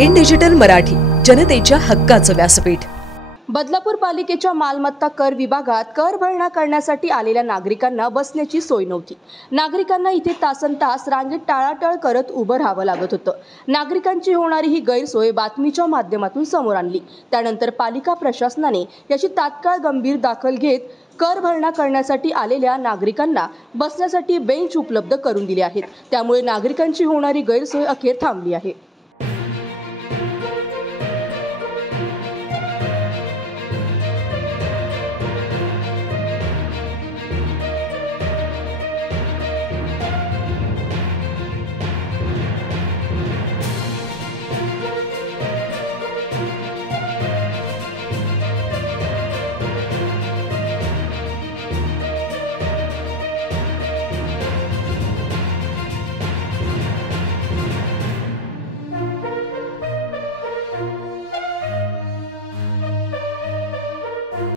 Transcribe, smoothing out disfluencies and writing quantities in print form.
In digital Marathi, जनतेच्या हक्काचं व्यासपीठ। बदलापूर पालिकेच्या मालमत्ता कर विभागात कर भरणा करण्यासाठी आलेल्या नागरिकांना बसण्याची सोय नव्हती। नागरिकांना इथे तासनतास रांगेत टाळाटाळ करत उभं राहावं लागत होतं। नागरिकांची होणारी ही गैरसोय बातमीच्या माध्यमातून समोर आणली। त्यानंतर पालिका प्रशासनाने याची तात्काळ गंभीर दखल घेत कर भरणा करण्यासाठी आलेल्या नागरिकांना बसण्यासाठी बेंच उपलब्ध करून दिले आहेत। त्यामुळे नागरिकांची होणारी गैरसोय अखेर थांबली आहे।